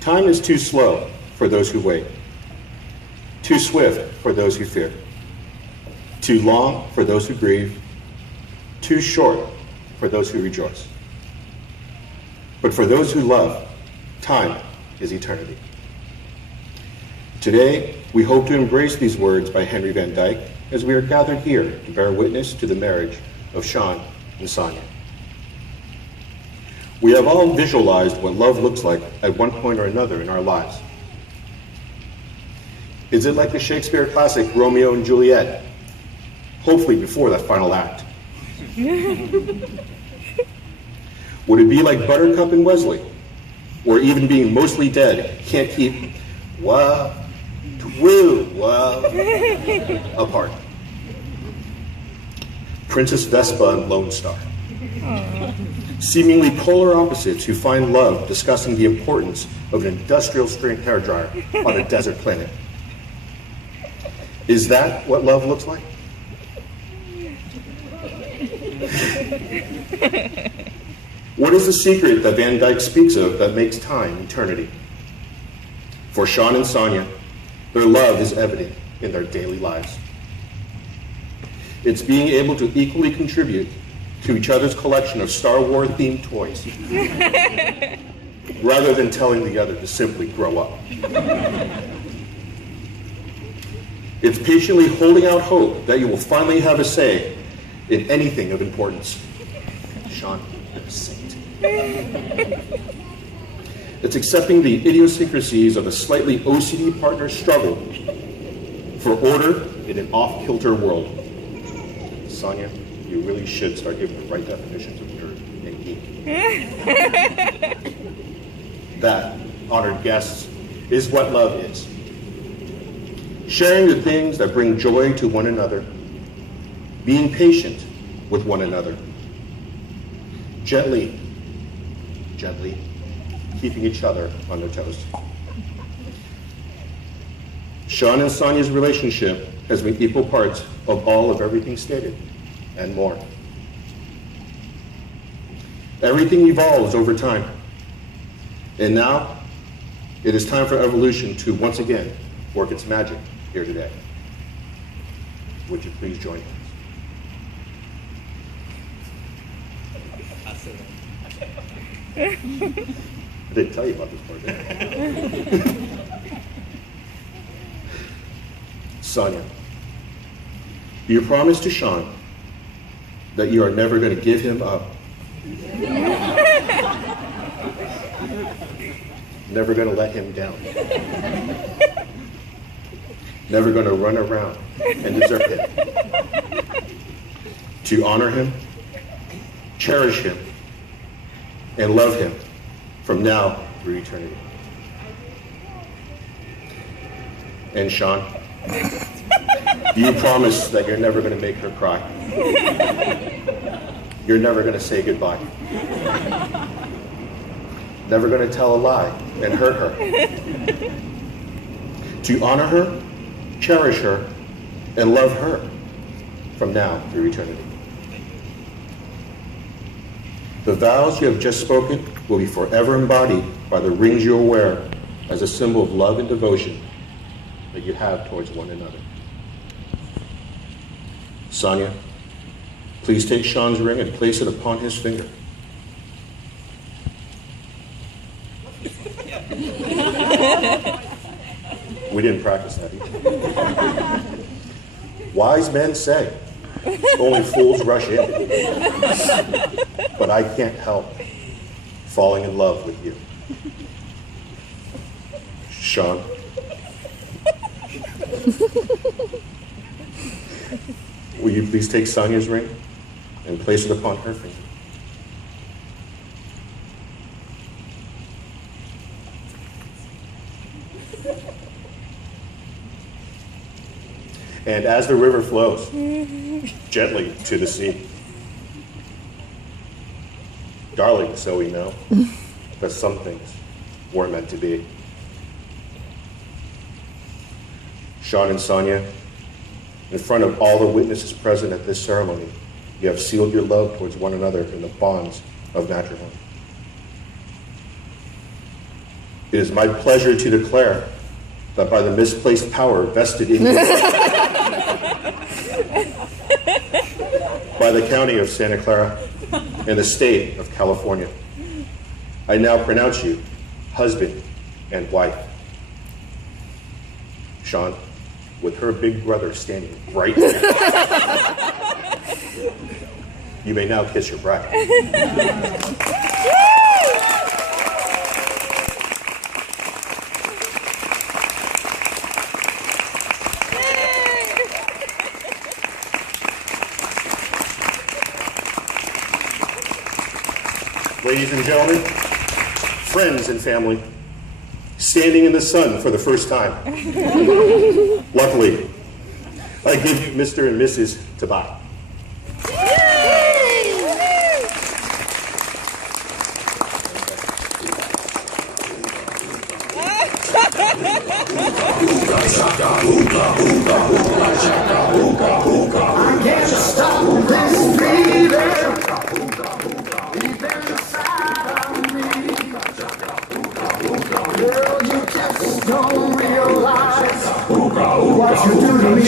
Time is too slow for those who wait, too swift for those who fear, too long for those who grieve, too short for those who rejoice. But for those who love, time is eternity. Today, we hope to embrace these words by Henry Van Dyke as we are gathered here to bear witness to the marriage of Shawn and Sania. We have all visualized what love looks like at one point or another in our lives. Is it like the Shakespeare classic Romeo and Juliet? Hopefully before that final act. Would it be like Buttercup and Wesley? Or even being mostly dead, can't keep apart? Princess Vespa and Lone Star. Seemingly polar opposites who find love discussing the importance of an industrial strength hairdryer on a desert planet. Is that what love looks like? What is the secret that Van Dyke speaks of that makes time eternity? For Shawn and Sania, their love is evident in their daily lives. It's being able to equally contribute to each other's collection of Star Wars-themed toys, rather than telling the other to simply grow up. It's patiently holding out hope that you will finally have a say in anything of importance. Shawn, you're a saint. It's accepting the idiosyncrasies of a slightly OCD partner's struggle for order in an off-kilter world. Sania, you really should start giving the right definitions of nerd and geek. That, honored guests, is what love is. Sharing the things that bring joy to one another, being patient with one another, gently keeping each other on their toes. Shawn and Sania's relationship has been equal parts of all of everything stated and more. Everything evolves over time. And now, it is time for evolution to once again work its magic here today. Would you please join us? I didn't tell you about this part, did I? Sania, you promise to Shawn that you are never going to give him up. Never going to let him down. Never going to run around and desert him. To honor him, cherish him, and love him from now through eternity. And Shawn, do you promise that you're never going to make her cry? You're never going to say goodbye. Never going to tell a lie and hurt her. To honor her, cherish her, and love her from now through eternity. The vows you have just spoken will be forever embodied by the rings you will wear as a symbol of love and devotion that you have towards one another. Sania, please take Shawn's ring and place it upon his finger. We didn't practice that either. Wise men say, only fools rush in. But I can't help falling in love with you. Shawn. Will you please take Sania's ring and place it upon her finger? And as the river flows gently to the sea, darling, so we know that some things were meant to be. Shawn and Sania, in front of all the witnesses present at this ceremony, you have sealed your love towards one another in the bonds of matrimony. It is my pleasure to declare that by the misplaced power vested in you by the County of Santa Clara and the State of California, I now pronounce you husband and wife. Shawn, with her big brother standing right there, you may now kiss your bride. Ladies and gentlemen, friends and family, standing in the sun for the first time. Luckily, I give you Mr. and Mrs. Tabat. I can't stop this feeling deep inside of me. Girl, you just don't realize what you do to me.